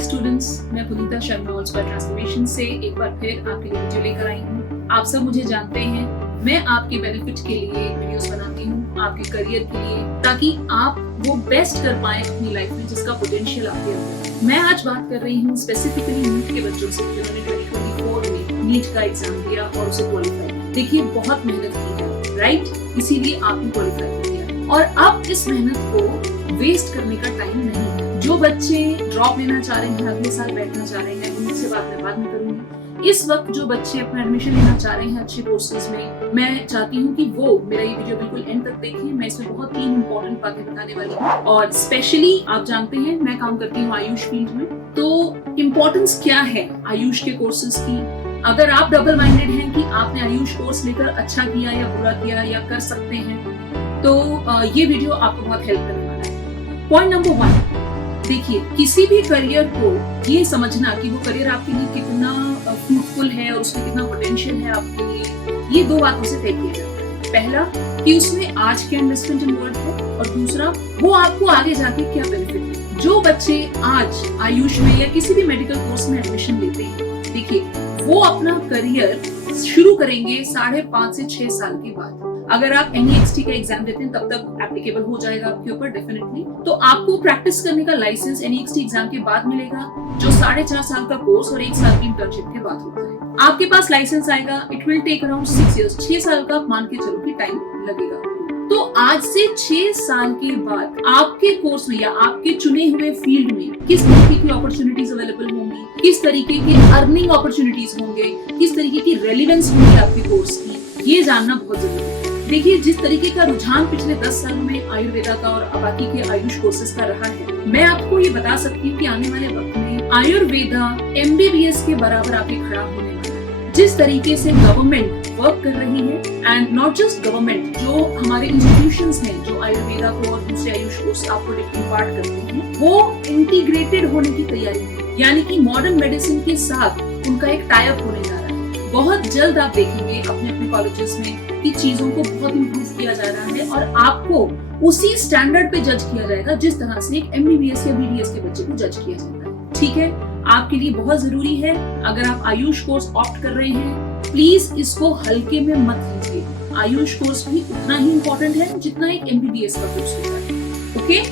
Hi students, मैं पुनीता शर्मा और square transformation से एक बार फिर आपके लिए वीडियो लेकर आई हूँ। आप सब मुझे जानते हैं, मैं आपके बेनिफिट के लिए वीडियोस बनाती हूँ, आपके करियर के लिए, ताकि आप वो बेस्ट कर पाए अपनी लाइफ में जिसका पोटेंशियल आपके अंदर है। मैं आज बात कर रही हूँ स्पेसिफिकली नीट के बच्चों से जिन्होंने 2024 में नीट का एग्जाम दिया और उसे क्वालिफाई। देखिए, बहुत मेहनत की है, राइट? इसीलिए आपने क्वालिफाई किया और अब इस मेहनत को वेस्ट करने का टाइम नहीं है। जो बच्चे ड्रॉप लेना चाह रहे हैं, अगले साल बैठना चाह रहे हैं, उनसे बात बाद में करूंगी। इस वक्त जो बच्चे अपना एडमिशन लेना चाह रहे हैं अच्छे कोर्सेज में, मैं चाहती हूँ कि वो मेरा ये वीडियो बिल्कुल एंड तक देखें। मैं इसमें बहुत 3 इंपॉर्टेंट बातें बताने वाली हूँ और स्पेशली आप जानते हैं मैं काम करती हूँ आयुष फील्ड में, तो इम्पोर्टेंस क्या है आयुष के कोर्सेज की। अगर आप डबल माइंडेड हैं कि आपने आयुष कोर्स लेकर अच्छा किया या बुरा किया या कर सकते हैं, तो ये वीडियो आपको बहुत हेल्प करने वाला है। पॉइंट नंबर 1, देखिए, किसी भी करियर को ये समझना कि वो करियर आपके लिए कितना फ्रूटफुल है और उसमें कितना पोटेंशियल है आपके लिए, ये 2 बातों से तय किया जाता है। पहला कि उसमें आज क्या इन्वेस्टमेंट इन्वॉल्व है और दूसरा वो आपको आगे जाके क्या बेनिफिट है। जो बच्चे आज आयुष में या किसी भी मेडिकल कोर्स में एडमिशन लेते हैं, देखिए, वो अपना करियर शुरू करेंगे 5.5 से 6 साल के बाद। अगर आप NEXT का एग्जाम देते हैं तब तक एप्लीकेबल हो जाएगा आपके ऊपर डेफिनेटली। तो आपको प्रैक्टिस करने का लाइसेंस NEXT एग्जाम के बाद मिलेगा, जो 4.5 साल का कोर्स और 1 साल की इंटर्नशिप के बाद होता है। आपके पास लाइसेंस आएगा, it will take around 6 years, 6 साल का मान के चलो कि टाइम लगेगा। तो आज से 6 साल के बाद आपके कोर्स में या आपके चुने हुए फील्ड में किस तरीके की अपॉर्चुनिटीज अवेलेबल होंगी, किस तरीके के अर्निंग अपॉर्चुनिटीज होंगे, किस तरीके की रेलिवेंस होगी आपके कोर्स की, ये जानना बहुत जरूरी है। देखिए, जिस तरीके का रुझान पिछले 10 सालों में आयुर्वेदा का और बाकी के आयुष कोर्सेज का रहा है, मैं आपको ये बता सकती हूँ कि आने वाले वक्त में आयुर्वेदा MBBS के बराबर आके खड़ा होने वाला है। जिस तरीके से गवर्नमेंट वर्क कर रही है, एंड नॉट जस्ट गवर्नमेंट, जो हमारे इंस्टीट्यूशंस हैं जो आयुर्वेदा को और दूसरे आयुष कोर्स आपको इम्पार्ट करते हैं, वो इंटीग्रेटेड होने की तैयारी है, यानी कि मॉडर्न मेडिसिन के साथ उनका एक टाई अप होने जा रहा है। बहुत जल्द आप देखेंगे अपने अपने कॉलेजेस में कि चीजों को बहुत इम्प्रूव किया जा रहा है और आपको उसी स्टैंडर्ड पे जज किया जाएगा जिस तरह से एक MBBS या BDS के बच्चे को जज किया जाता है। ठीक है, आपके लिए बहुत जरूरी है, अगर आप आयुष कोर्स ऑप्ट कर रहे हैं, प्लीज इसको हल्के में मत लीजिए। आयुष कोर्स भी उतना ही इम्पोर्टेंट है जितना एक MBBS का कोर्स होता है। ओके,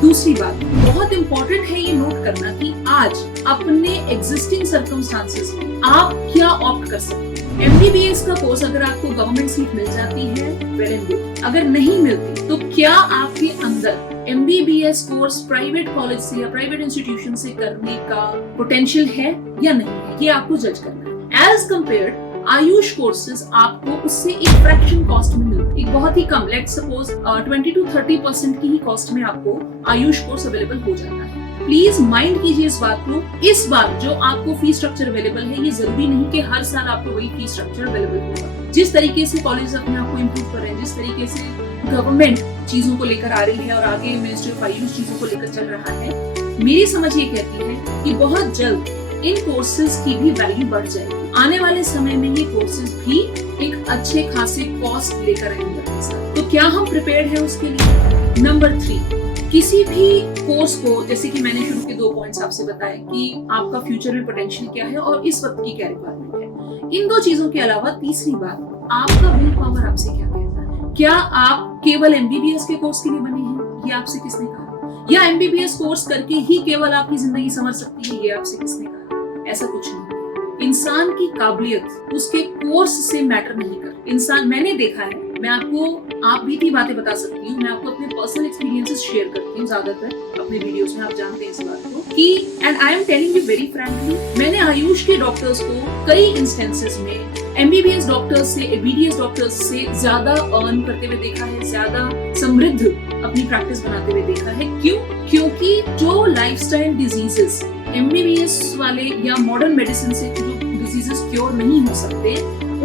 दूसरी बात बहुत इंपॉर्टेंट है ये नोट करना कि आज अपने एग्जिस्टिंग सर्कमस्टांसेस में आप क्या ऑप्ट कर सकते हैं। MBBS का कोर्स अगर आपको गवर्नमेंट सीट मिल जाती है, वेल एंड गुड। अगर नहीं मिलती तो क्या आपके अंदर MBBS कोर्स प्राइवेट कॉलेज से या प्राइवेट इंस्टीट्यूशन से करने का पोटेंशियल है या नहीं है, ये आपको जज करना है। एज कम्पेयर्ड आयुष कोर्सेज आपको उससे एक फ्रैक्शन कॉस्ट में मिलते हैं, एक बहुत ही कम, लेट्स सपोज 20 to 30% की ही कॉस्ट में आपको आयुष कोर्स अवेलेबल हो जाता है। प्लीज माइंड कीजिए इस बात को। इस बार जो आपको फीस स्ट्रक्चर अवेलेबल है, ये जरूरी नहीं कि हर साल आपको वही फीस स्ट्रक्चर अवेलेबल होगा। जिस तरीके से कॉलेज अपने आप को इम्प्रूव कर रहे हैं, जिस तरीके से गवर्नमेंट चीजों को लेकर आ रही है और आगे मिनिस्ट्री ऑफ आयुष चीजों को लेकर चल रहा है, मेरी समझ ये कहती है कि बहुत जल्द इन कोर्सेज की भी वैल्यू बढ़ जाएगी। आने वाले समय में ये कोर्सेज भी एक अच्छे खासे कॉस्ट लेकर आएंगे। तो क्या हम प्रिपेयर्ड हैं उसके लिए? नंबर 3, किसी भी कोर्स को, जैसे कि मैंने शुरू के 2 पॉइंट्स आपसे बताए कि आपका फ्यूचर में पोटेंशियल क्या है और इस वक्त की क्या रिक्वायरमेंट है, इन 2 चीजों के अलावा तीसरी बात, आपका विल पावर आपसे क्या कहता है। क्या आप केवल MBBS के कोर्स के लिए बने हैं, ये आपसे किसने कहा? या MBBS कोर्स करके ही केवल आपकी जिंदगी संवर सकती है, ये आपसे किसने कहा? ऐसा कुछ नहीं। इंसान की काबिलियत उसके कोर्स से मैटर नहीं करती। इंसान, मैंने देखा है, मैं आपको आप भी बातें बता सकती हूँ, मैं आपको अपने पर्सनल एक्सपीरियंसेस शेयर करती हूँ ज्यादातर अपने वीडियोस में, आप जानते हैं इस बात को कि, and I am telling you very frankly, मैंने आयुष के डॉक्टर्स को कई इंस्टेंसेस में MBBS डॉक्टर्स से, BDS डॉक्टर्स से ज्यादा अर्न करते हुए देखा है, ज्यादा समृद्ध अपनी प्रैक्टिस बनाते हुए देखा है। क्यों? क्योंकि जो लाइफस्टाइल डिजीजेस MBBS वाले या मॉडर्न मेडिसिन से जो डिजीजेस क्योर नहीं हो सकते,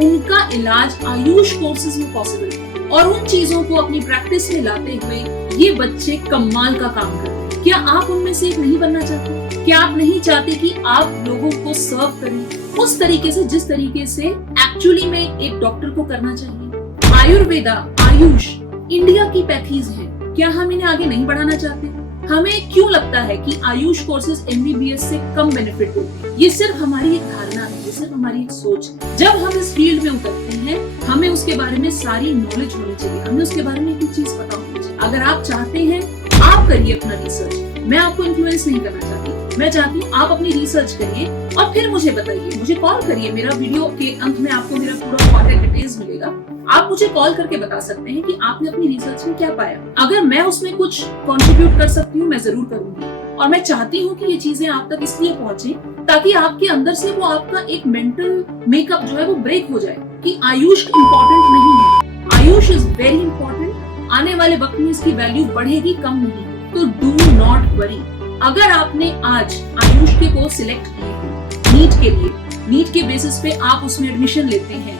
उनका इलाज आयुष कोर्सेज में पॉसिबल है और उन चीजों को अपनी प्रैक्टिस में लाते हुए ये बच्चे कमाल का काम करते हैं। क्या आप उनमें से एक नहीं बनना चाहते? क्या आप नहीं चाहते कि आप लोगों को सर्व करें उस तरीके से जिस तरीके से एक्चुअली में एक डॉक्टर को करना चाहिए? आयुर्वेदा, आयुष इंडिया की पैथीज हैं, क्या हम इन्हें आगे नहीं बढ़ाना चाहते? हमें क्यों लगता है कि आयुष कोर्सेज MBBS से कम बेनिफिट देते हैं? ये सिर्फ हमारी एक धारणा है, ये सिर्फ हमारी एक सोच है। जब हम इस फील्ड में उतरते हैं, हमें उसके बारे में सारी नॉलेज होनी चाहिए, हमें उसके बारे में कुछ चीज पता होनी चाहिए। अगर आप चाहते हैं, आप करिए अपना रिसर्च। मैं आपको इन्फ्लुएंस नहीं करना चाहती, मैं चाहती हूँ आप अपनी रिसर्च करिए और फिर मुझे बताइए, मुझे कॉल करिए। मेरा वीडियो के अंत में आपको मेरा पूरा कॉन्टैक्ट डिटेल्स मिलेगा। आप मुझे कॉल करके बता सकते हैं कि आपने अपनी रिसर्च में क्या पाया। अगर मैं उसमें कुछ कंट्रीब्यूट कर सकती हूँ, मैं जरूर करूंगी। और मैं चाहती हूँ कि ये चीजें आप तक इसलिए पहुंचे ताकि आपके अंदर से वो आपका एक मेंटल मेकअप जो है वो ब्रेक हो जाए कि आयुष इम्पोर्टेंट नहीं है। Ayush is very important. आने वाले वक्त में इसकी वैल्यू बढ़ेगी, कम नहीं। तो डू नॉट वरी। अगर आपने आज आयुष के कोर्स सिलेक्ट किए हैं नीट के लिए, नीट के बेसिस पे आप उसमें एडमिशन लेते हैं,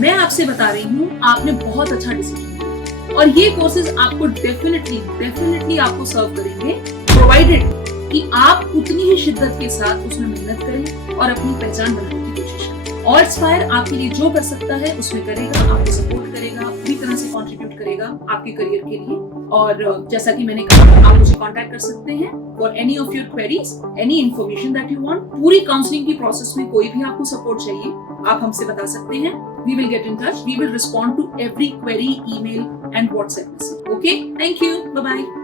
मैं आपसे बता रही हूँ आपने बहुत अच्छा डिसीजन लिया। और ये कोर्सेज आपको डेफिनेटली आपको सर्व करेंगे, प्रोवाइडेड कि आप उतनी ही शिद्दत के साथ उसमें मेहनत करें और अपनी पहचान बनाने की कोशिश करें। और इंस्पायर आपके लिए जो कर सकता है उसमें करेगा, आपको सपोर्ट करेगा, पूरी तरह से कंट्रीब्यूट करेगा आपके करियर के लिए। और जैसा कि मैंने कहा, आप मुझे कांटेक्ट कर सकते हैं for any of your queries, any information that you want. पूरी काउंसलिंग की प्रोसेस में कोई भी आपको सपोर्ट चाहिए, आप हमसे बता सकते हैं। We will get in touch. We will respond to every query, email and WhatsApp message. Okay? Thank you. Bye-bye.